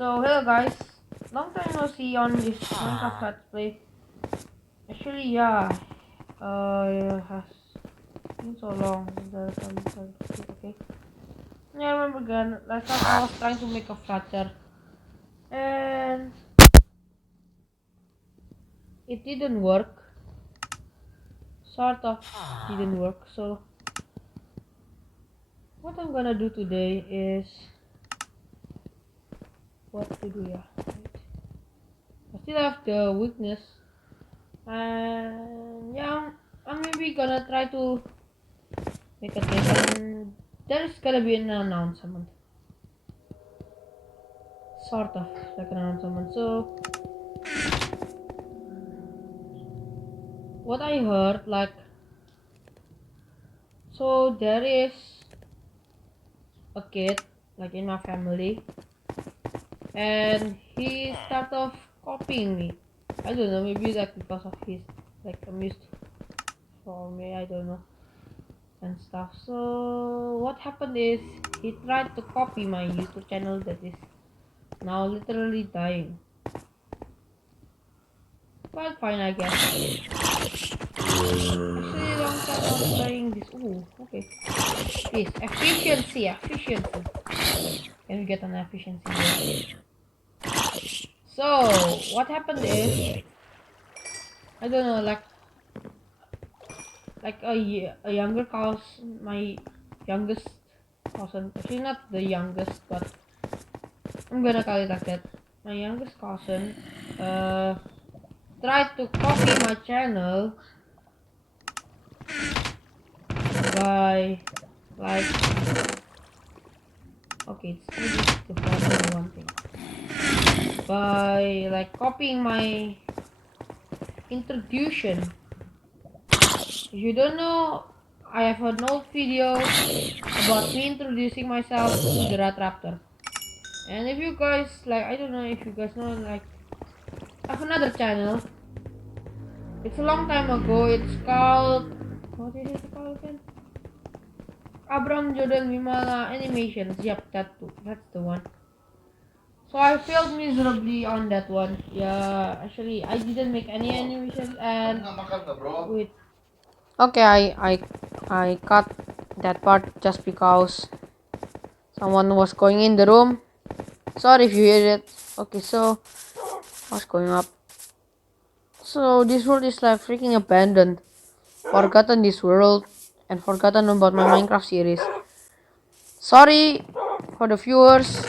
So hello guys, long time no see on this Minecraft Let's Play. Actually, yeah, it has been so long. Okay. Yeah, I remember again. Last time I was trying to make a flutter, and it didn't work. Sort of didn't work. So what I'm gonna do today is what to do. Yeah, I still have the weakness, and yeah, I'm maybe gonna try to make a case, and there's gonna be an announcement, sort of like an announcement. So what I heard, like, so there is a kid like in my family, and he started off copying me. I don't know, maybe like because of his like amused for me, I don't know, and stuff. So what happened is he tried to copy my YouTube channel that is now literally dying. Well, fine, I guess. Actually, long time I was playing this. Ooh, okay. This efficiency. Can we get an efficiency here? So, what happened is, I don't know, like a younger cousin, my youngest cousin. Actually, not the youngest, but I'm gonna call it like that. My youngest cousin, tried to copy my channel by like, okay, it's maybe the first one thing, by like copying my introduction. If you don't know, I have an old video about me introducing myself to the Rat Raptor. And if you guys like, I don't know if you guys know, like, I have another channel. It's a long time ago. It's called, what is it called again? Abraham Jordan Vimala Animations. Yep, that's the one. So I failed miserably on that one. Yeah, actually I didn't make any animations, and wait. Okay, I cut that part just because someone was going in the room. Sorry if you hear it. Okay, so I was going up. So this world is like freaking abandoned. Forgotten this world and forgotten about my Minecraft series. Sorry for the viewers.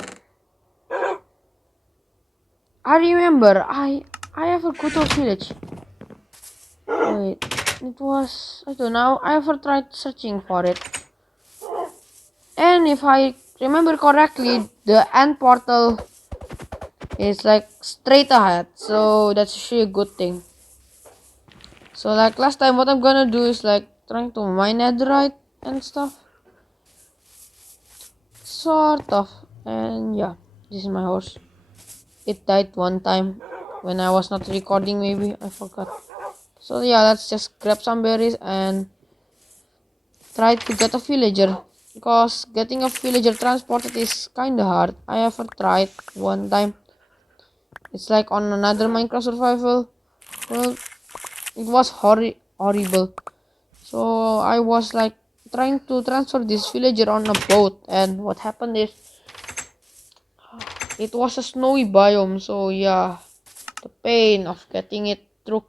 I remember I have a good old village. Wait, it was, I don't know, I ever tried searching for it. And if I remember correctly, the end portal is like straight ahead, so that's actually a good thing. So like last time, what I'm gonna do is like trying to mine netherite and stuff, sort of. And yeah, this is my horse. It died one time when I was not recording, maybe I forgot. So yeah, let's just grab some berries and try to get a villager, because getting a villager transported is kinda hard. I ever tried one time. It's like on another Minecraft survival. Well, it was horrible. So I was like trying to transfer this villager on a boat, and what happened is it was a snowy biome. So yeah, the pain of getting it through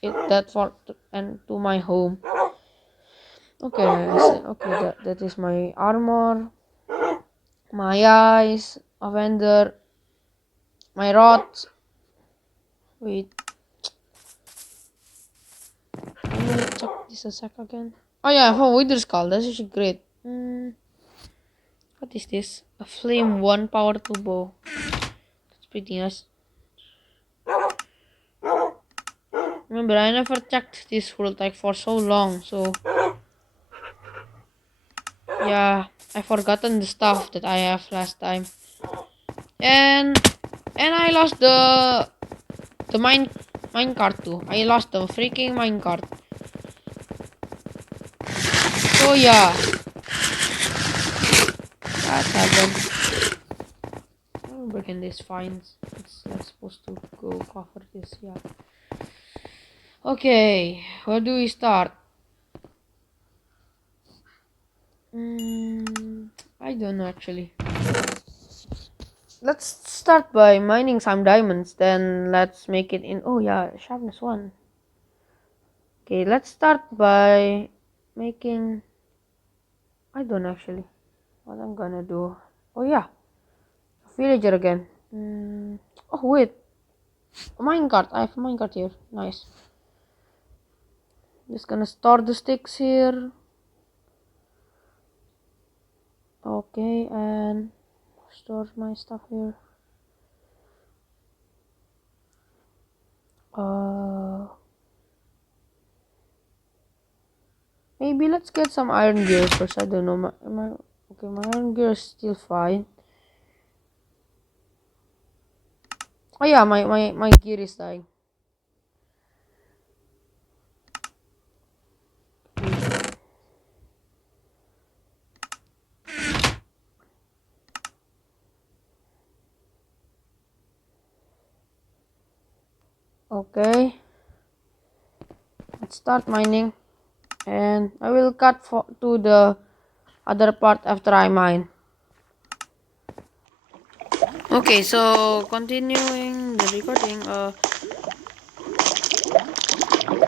it that far and to my home. Okay, okay, that is my armor, my eyes, a vendor, my rods. Wait, let me check this a sec again. Oh yeah, I have a wither skull. That's actually great. What is this? A flame 1 power 2 bow. That's pretty nice. Remember, I never checked this world like for so long, so yeah, I forgotten the stuff that I have last time, and I lost the minecart too. I lost the freaking minecart. So yeah, that happened. freaking this finds. It's like supposed to go cover this, yeah. Okay, where do we start? I don't know actually. Let's start by mining some diamonds, then let's make it in. Oh yeah, sharpness 1. Okay, let's start by making. I don't know actually what I'm gonna do. Oh yeah, villager again. Oh wait, a minecart. I have a minecart here. Nice. Just gonna store the sticks here. Okay, and store my stuff here. Maybe let's get some iron gear first. I don't know. My iron gear is still fine. Oh yeah, my gear is dying. Okay, let's start mining, and I will cut to the other part after I mine. Okay, so continuing the recording.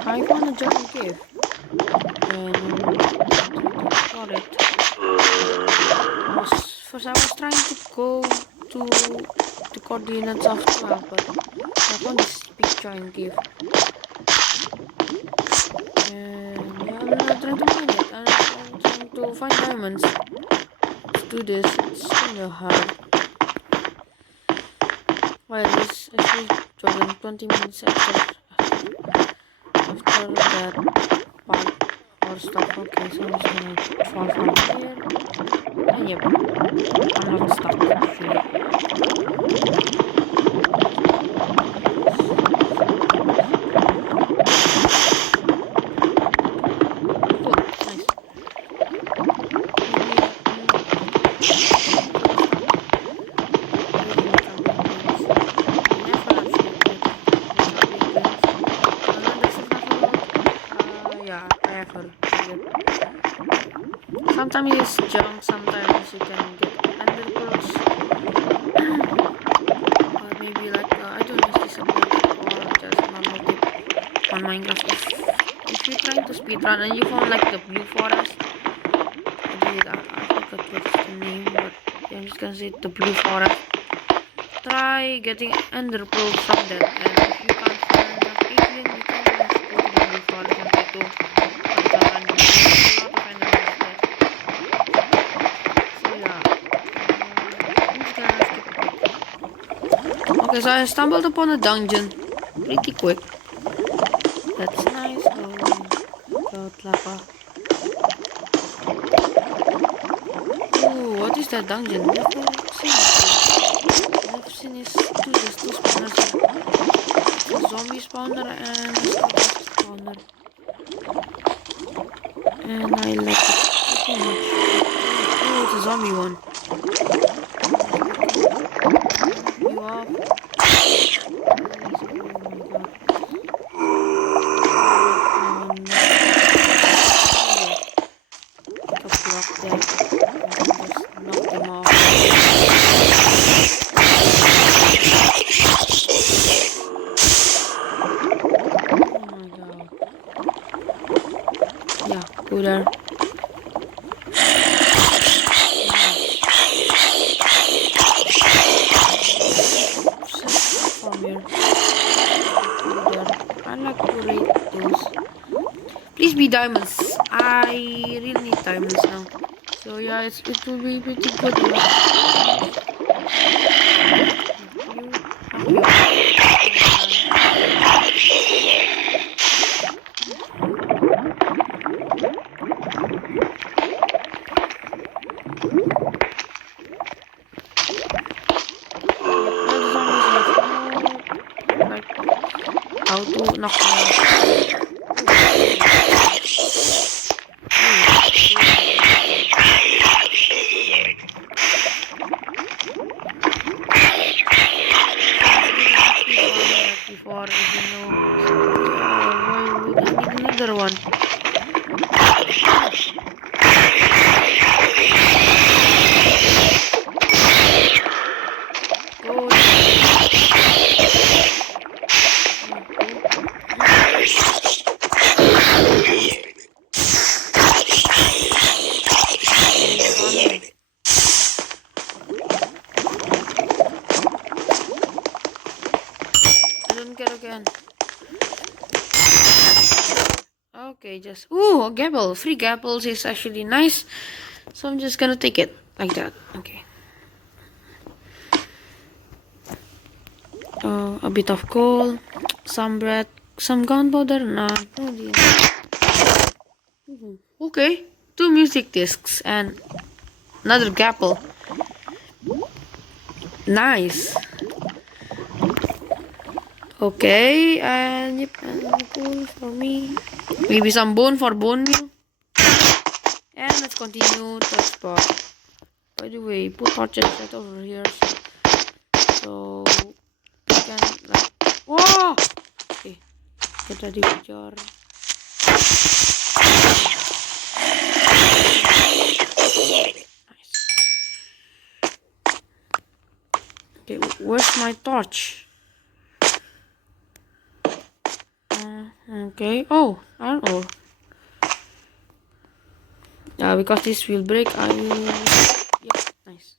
I found a giant cave, and to explore it. I was trying to go to the coordinates of 12, but I found this big giant cave. And yeah, I'm not trying to mine it. I'm trying to find diamonds. Let's do this. It's kinda hard. Well, it's actually 20 minutes after that part or stuff. Okay, so I'm just gonna fall from here. And yep, I'm not stuck actually. Cool, nice. Sometimes it's junk, sometimes you can get ender pearls. Or maybe like, I don't know if this is a glitch or just normal tip on Minecraft. If you're trying to speedrun and you found like the blue forest, I forgot what's the name, but yeah, I'm just gonna say the blue forest. Try getting ender pearls from that, and if you can't find enough alien, you can just go to the blue forest and try to find some ender pearls. A lot of ender pearls there. So yeah, I'm just gonna skip it. Okay, so I stumbled upon a dungeon pretty quick. That's nice. Got lava. Ooh, what is that dungeon? Never seen it. I've seen is there's two spawners here. It's a zombie spawner and a stardust spawner. And I like it pretty much. Oh, it's a zombie one. You off. Yeah, go there. From here. Go there. I like to rate those. Please be diamonds. I really need diamonds now. So yeah, it will be pretty good. How to knock me out. I don't care again. Okay, just a gapple. Free gapples is actually nice, so I'm just gonna take it like that. Okay. A bit of coal, some bread, some gunpowder. Nah, no deal. Okay, 2 music discs and another gapple. Nice. Okay, and yep, and cool for me. Maybe some bone for bone meal. And let's continue to explore. By the way, put torches right over here so you can like. Whoa! Okay, get ready with your. Nice. Okay, where's my torch? Okay. Oh, iron ore. Because this will break, I will. Yep, nice.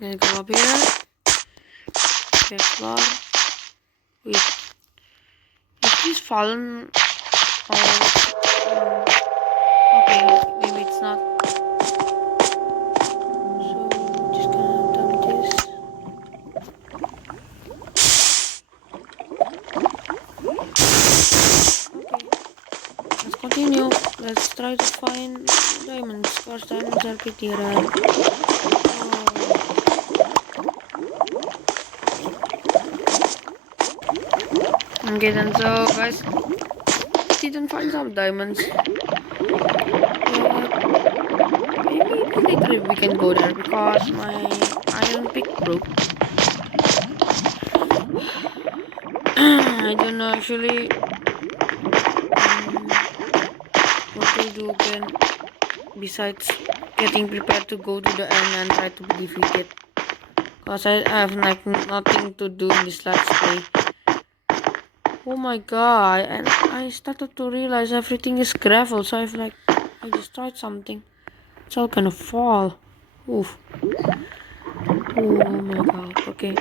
Gonna go up here. Explore. Wait. Is this fallen? Or okay, maybe it's not. So just gonna dump this. Okay, let's continue. Let's try to find diamonds. Cause diamonds are pretty rare. Okay, then so guys, didn't find some diamonds. Maybe later we can go there because my iron pick broke. I don't know actually what to do again besides getting prepared to go to the end and try to defeat it. Cause I have like nothing to do in this let's play. Oh my god, and I started to realize everything is gravel, so I just tried something. It's all gonna fall. Oof. Oh my god, okay.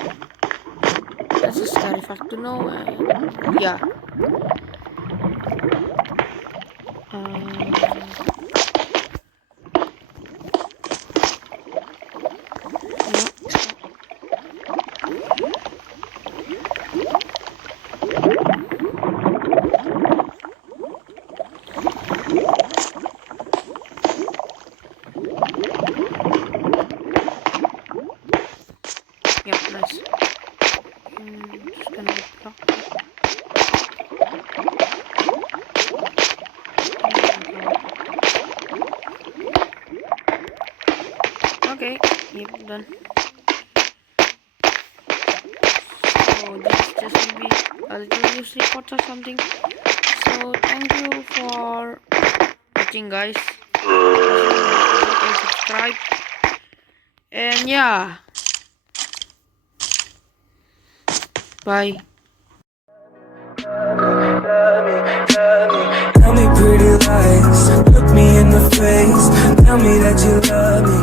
That's a scary fact to know, and yeah. Yep, nice. Just gonna block it. Okay, yep, done. So this just will be a little news report or something. So thank you for watching, guys. Subscribe, and yeah. Bye. Tell me pretty lies, look me in the face. Tell me that you love me.